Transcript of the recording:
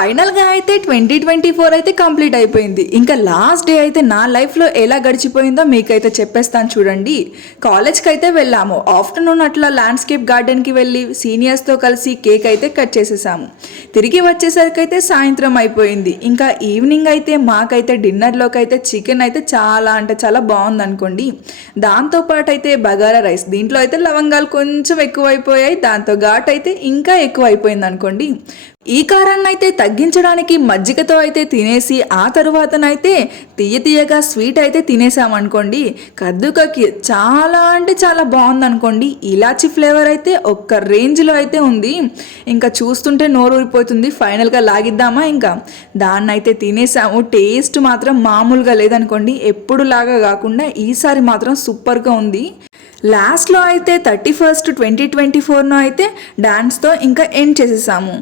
ఫైనల్గా అయితే 2024 అయితే కంప్లీట్ అయిపోయింది. ఇంకా లాస్ట్ డే అయితే నా లైఫ్లో ఎలా గడిచిపోయిందో మీకైతే చెప్పేస్తాను చూడండి. కాలేజ్కి అయితే వెళ్ళాము. ఆఫ్టర్నూన్ అట్లా ల్యాండ్స్కేప్ గార్డెన్కి వెళ్ళి సీనియర్స్తో కలిసి కేక్ అయితే కట్ చేసేసాము. తిరిగి వచ్చేసరికి అయితే సాయంత్రం అయిపోయింది. ఇంకా ఈవినింగ్ అయితే మాకైతే డిన్నర్లోకి అయితే చికెన్ అయితే చాలా అంటే చాలా బాగుంది అనుకోండి. దాంతోపాటు అయితే బగారా రైస్, దీంట్లో అయితే లవంగాలు కొంచెం ఎక్కువైపోయాయి, దాంతో ఘాట్ అయితే ఇంకా ఎక్కువ అయిపోయింది అనుకోండి. ఈ కారాన్ని అయితే తగ్గించడానికి మజ్జిగతో అయితే తినేసి ఆ తరువాతనైతే తీయగా స్వీట్ అయితే తినేసామనుకోండి. కద్దుకకి చాలా అంటే చాలా బాగుంది అనుకోండి. ఇలాచి ఫ్లేవర్ అయితే ఒక్క రేంజ్లో అయితే ఉంది. ఇంకా చూస్తుంటే నోరు ఊరిపోతుంది. ఫైనల్గా లాగిద్దామా, ఇంకా దాన్ని అయితే తినేసాము. టేస్ట్ మాత్రం మామూలుగా లేదనుకోండి. ఎప్పుడు లాగా కాకుండా ఈసారి మాత్రం సూపర్గా ఉంది. లాస్ట్లో అయితే 31st 2024 అయితే డాన్స్తో ఇంకా ఎండ్ చేసేసాము.